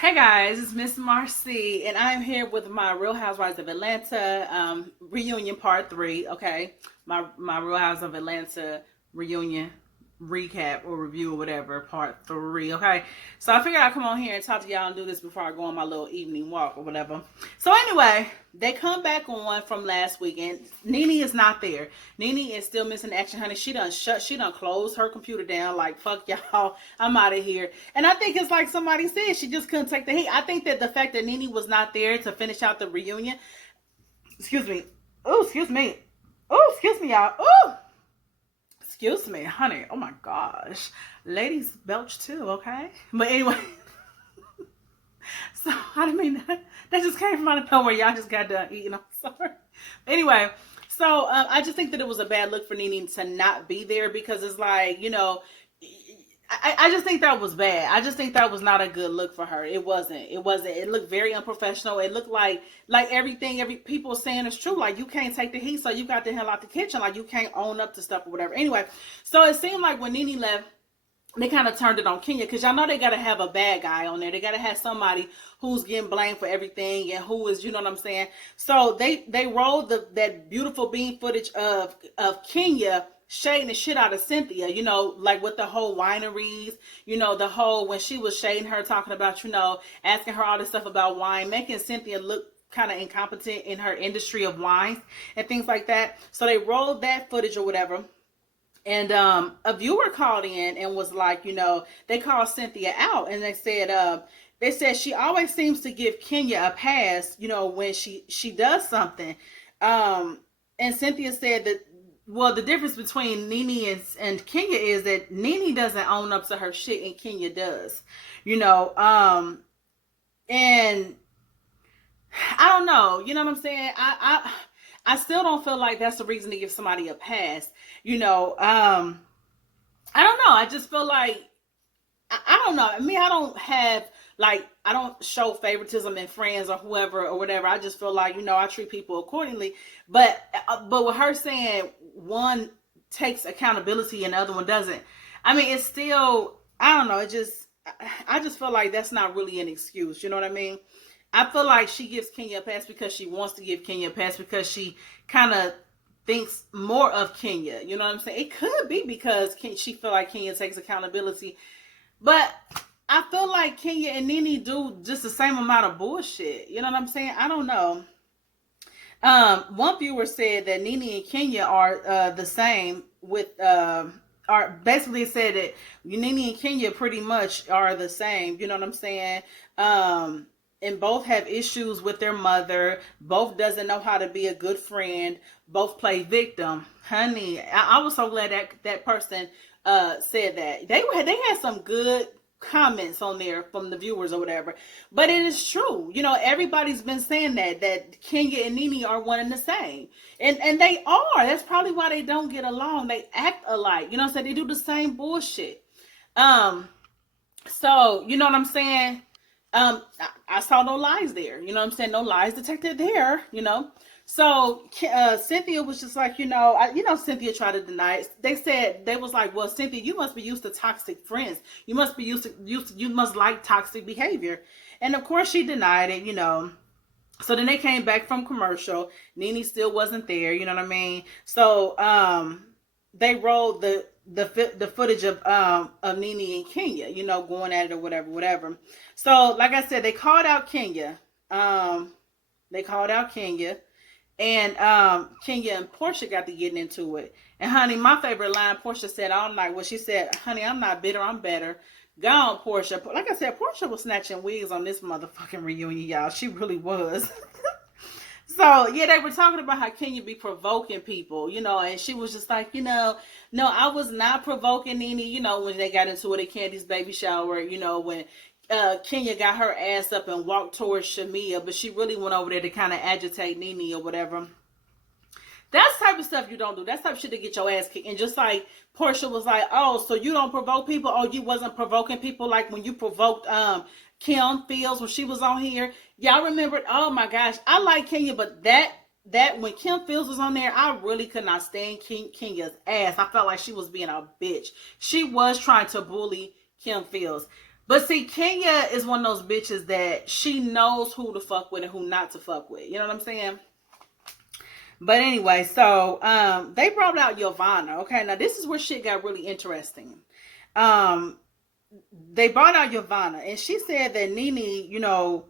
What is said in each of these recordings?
Hey guys, it's Miss Marcy, and I'm here with my Real Housewives of Atlanta reunion part 3. Okay, my Real Housewives of Atlanta reunion recap or review or whatever, part 3. Okay, so I figured I'd come on here and talk to y'all and do this before I go on my little evening walk or whatever. So anyway, they come back on from last weekend. Nene is not there. Nene is still missing action, honey. She done closed her computer down. Like, fuck y'all, I'm out of here. And I think it's like somebody said, she just couldn't take the heat. I think that the fact that Nene was not there to finish out the reunion. Excuse me. Oh, excuse me. Oh, excuse me, y'all. Oh, excuse me, honey. Oh my gosh. Ladies belch too, okay? But anyway. So I didn't mean that just came from out of nowhere. Y'all just got done eating. I'm sorry. Anyway, so I just think that it was a bad look for Nene to not be there because it's like, I just think that was bad. I just think that was not a good look for her. It wasn't. It wasn't. It looked very unprofessional. It looked like everything every people saying is true. Like, you can't take the heat, so you got the hell out the kitchen. Like, you can't own up to stuff or whatever. Anyway, so it seemed like when Nene left, they kind of turned it on Kenya because y'all know they got to have a bad guy on there. They got to have somebody who's getting blamed for everything and who is, you know what I'm saying? So they rolled that beautiful bean footage of Kenya shading the shit out of Cynthia, like with the whole wineries, the whole, when she was shading her, talking about, asking her all this stuff about wine, making Cynthia look kind of incompetent in her industry of wines and things like that. So they rolled that footage or whatever. And a viewer called in and was like, they called Cynthia out and they said she always seems to give Kenya a pass, when she does something. And Cynthia said that, well, the difference between Nene and Kenya is that Nene doesn't own up to her shit and Kenya does, and I don't know, you know what I'm saying? I still don't feel like that's the reason to give somebody a pass. I don't know. I just feel like, I don't know. I mean, I don't have, like, I don't show favoritism in friends or whoever or whatever. I just feel like, I treat people accordingly. But with her saying one takes accountability and the other one doesn't, I mean, it's still, I don't know. I just feel like that's not really an excuse. You know what I mean? I feel like she gives Kenya a pass because she wants to give Kenya a pass because she kind of thinks more of Kenya. You know what I'm saying? It could be because she feel like Kenya takes accountability. But I feel like Kenya and Nene do just the same amount of bullshit. You know what I'm saying? I don't know. One viewer said that Nene and Kenya are the same with... are basically said that Nene and Kenya pretty much are the same. You know what I'm saying? And both have issues with their mother. Both doesn't know how to be a good friend. Both play victim. Honey, I was so glad that person said that. They had some good comments on there from the viewers or whatever. But it is true. Everybody's been saying that Kenya and Nene are one and the same. And they are. That's probably why they don't get along. They act alike. You know what I'm saying? They do the same bullshit. So, you know what I'm saying? I saw no lies there. You know what I'm saying? No lies detected there, So Cynthia was just like, Cynthia tried to deny it. They said, they was like, well, Cynthia, you must be used to toxic friends. You must be you must like toxic behavior. And of course she denied it, So then they came back from commercial. Nene still wasn't there, you know what I mean? So they rolled the footage of Nene and Kenya, going at it or whatever. So, like I said, they called out Kenya. They called out Kenya. And Kenya and Portia got to getting into it. And honey, my favorite line, Portia said, she said, honey, I'm not bitter, I'm better. Go on, Portia. Like I said, Portia was snatching wigs on this motherfucking reunion, y'all. She really was. So, yeah, they were talking about how Kenya be provoking people, and she was just like, no, I was not provoking Nene, when they got into it at Candy's baby shower, when Kenya got her ass up and walked towards Shamia, but she really went over there to kind of agitate Nene or whatever. That's the type of stuff you don't do. That's the type of shit to get your ass kicked. And just like Portia was like, oh, so you don't provoke people? Oh, you wasn't provoking people like when you provoked Kim Fields when she was on here. Y'all remember? Oh my gosh, I like Kenya, but that when Kim Fields was on there, I really could not stand Kenya's ass. I felt like she was being a bitch. She was trying to bully Kim Fields. But see, Kenya is one of those bitches that she knows who to fuck with and who not to fuck with. You know what I'm saying? But anyway, so they brought out Yovana. Okay, now this is where shit got really interesting. Um, they brought out Yovana, and she said that Nene,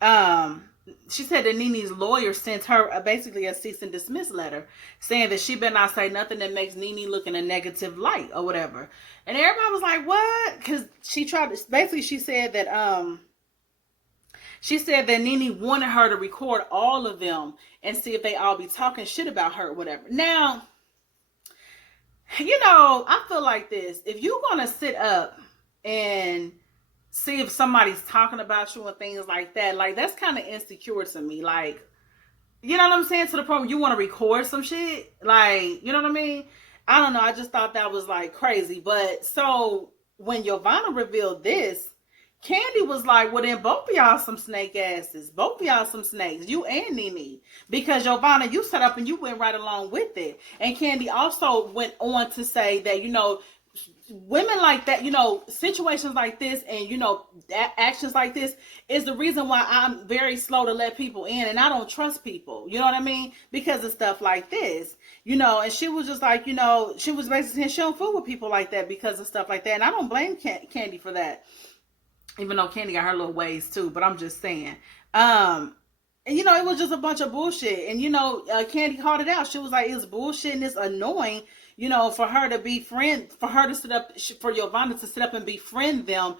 um, she said that Nene's lawyer sent her basically a cease and dismiss letter saying that she better not say nothing that makes Nene look in a negative light or whatever. And everybody was like, "What?" Because she tried to basically she said that Nene wanted her to record all of them and see if they all be talking shit about her or whatever. Now, I feel like this. If you're going to sit up and see if somebody's talking about you and things like that, like, that's kind of insecure to me. Like, you know what I'm saying? To the point where you want to record some shit. Like, you know what I mean? I don't know. I just thought that was, like, crazy. But so when Yovana revealed this, Candy was like, well, then both of y'all some snake asses. Both of y'all some snakes. You and Nene. Because Yovana, you set up and you went right along with it. And Candy also went on to say that, women like that, situations like this and, actions like this is the reason why I'm very slow to let people in and I don't trust people. You know what I mean? Because of stuff like this, and she was just like, she was basically saying she don't fool with people like that because of stuff like that. And I don't blame Candy for that. Even though Candy got her little ways too, but I'm just saying. And it was just a bunch of bullshit. And Candy called it out. She was like, it's bullshit and it's annoying, for her to befriend, for her to sit up, for Yovana to sit up and befriend them,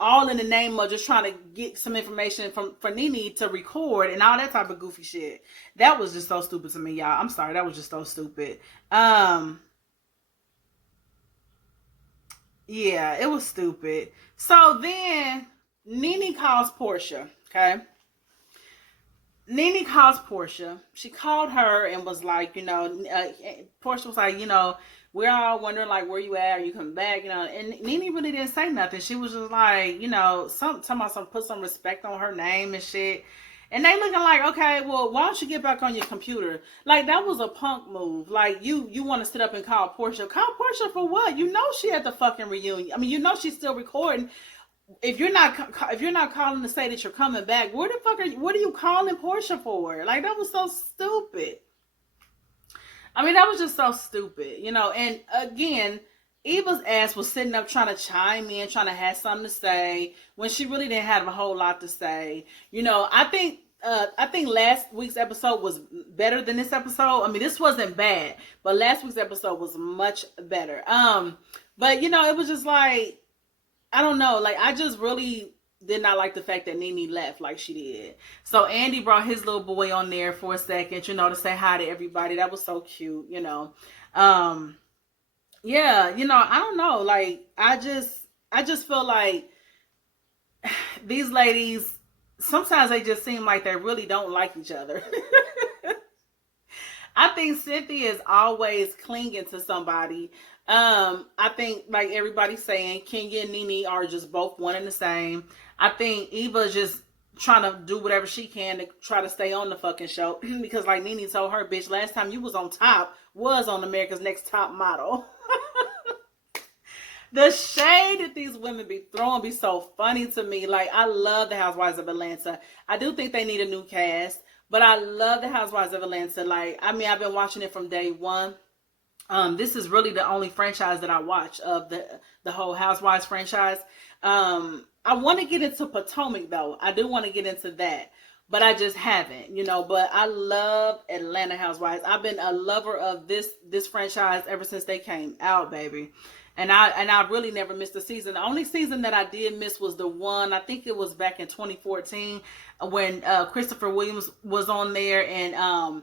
all in the name of just trying to get some information for Nene to record and all that type of goofy shit. That was just so stupid to me, y'all. I'm sorry, that was just so stupid. Yeah, it was stupid. So then Nene calls Portia, okay? Nene calls Portia. She called her and was like, Portia was like, we're all wondering, like, where you at? Are you coming back? And Nene really didn't say nothing. She was just like, put some respect on her name and shit. And they looking like, okay, well, why don't you get back on your computer? Like, that was a punk move. Like, you want to sit up and call Portia. Call Portia for what? She at the fucking reunion. I mean, she's still recording. If you're not calling to say that you're coming back, what are you calling Portia for? Like, that was so stupid. I mean, that was just so stupid, and again, Eva's ass was sitting up trying to chime in, trying to have something to say when she really didn't have a whole lot to say. I think last week's episode was better than this episode. I mean, this wasn't bad, but last week's episode was much better. But it was just like, I don't know, like, I just really did not like the fact that Nene left like she did. So Andy brought his little boy on there for a second, to say hi to everybody. That was so cute, Yeah, I don't know. Like, I just feel like these ladies, sometimes they just seem like they really don't like each other. I think Cynthia is always clinging to somebody. I think, like everybody's saying, Kenya and Nene are just both one and the same. I think Eva's just trying to do whatever she can to try to stay on the fucking show. Because like Nene told her, bitch, last time you was on top was on America's Next Top Model. The shade that these women be throwing be so funny to me. Like, I love the Housewives of Atlanta. I do think they need a new cast, but I love the Housewives of Atlanta. Like, I mean, I've been watching it from day one. This is really the only franchise that I watch of the whole Housewives franchise. I want to get into Potomac though. I do want to get into that, but I just haven't, but I love Atlanta Housewives. I've been a lover of this franchise ever since they came out, baby. And I really never missed a season. The only season that I did miss was the one, I think it was back in 2014 when Christopher Williams was on there, and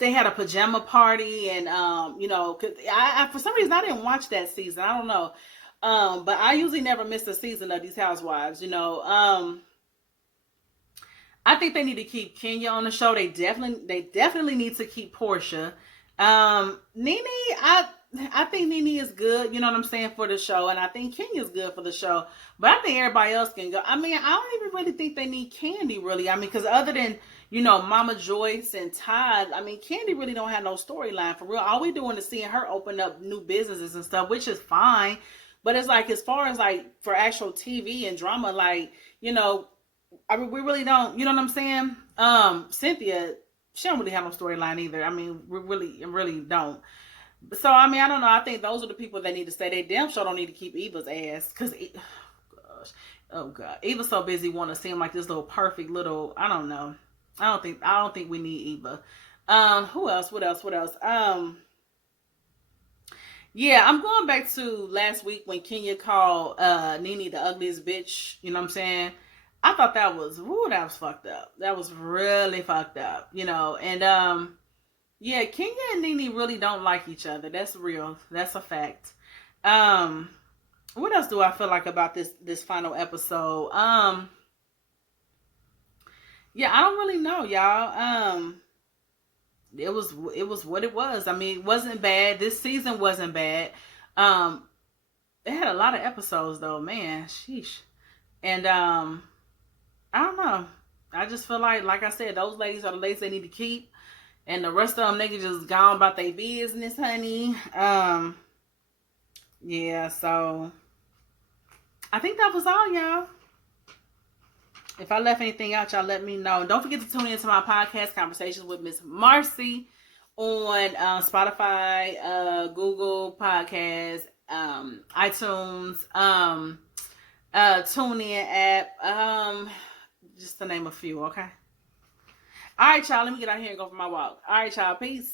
they had a pajama party, and cause I for some reason I didn't watch that season. I don't know. But I usually never miss a season of these Housewives, I think they need to keep Kenya on the show. They definitely need to keep Portia. Nene, I think Nene is good, you know what I'm saying, for the show, and I think Kenya's good for the show, but I think everybody else can go. I mean, I don't even really think they need Candy, really. I mean, because other than, Mama Joyce and Todd, I mean, Candy really don't have no storyline for real. All we doing is seeing her open up new businesses and stuff, which is fine, But it's like, as far as like for actual TV and drama, like, you know, I mean, we really don't, you know what I'm saying? Cynthia, she don't really have no storyline either. I mean, we really don't. So I mean, I don't know. I think those are the people that need to stay. They damn sure don't need to keep Eva's ass, because, gosh, oh god, Eva's so busy wanting to seem like this little perfect little. I don't know. I don't think we need Eva. Who else? What else? What else? Yeah, I'm going back to last week when Kenya called Nene the ugliest bitch. You know what I'm saying? I thought that was, woo, that was fucked up. That was really fucked up. You know, and yeah, Kenya and Nene really don't like each other. That's real. That's a fact. Um, what else do I feel like about this final episode? Yeah, I don't really know, y'all. It was what it was. I mean, it wasn't bad. This season wasn't bad. Um, it had a lot of episodes though, man. Sheesh. And I don't know. I just feel like I said, those ladies are the ladies they need to keep, and the rest of them niggas just gone about their business, honey. Yeah. So I think that was all, y'all. If I left anything out, y'all let me know. Don't forget to tune into my podcast, Conversations with Miss Marcy, on Spotify, Google Podcasts, iTunes, TuneIn app, just to name a few, okay? All right, y'all, let me get out here and go for my walk. All right, y'all, peace.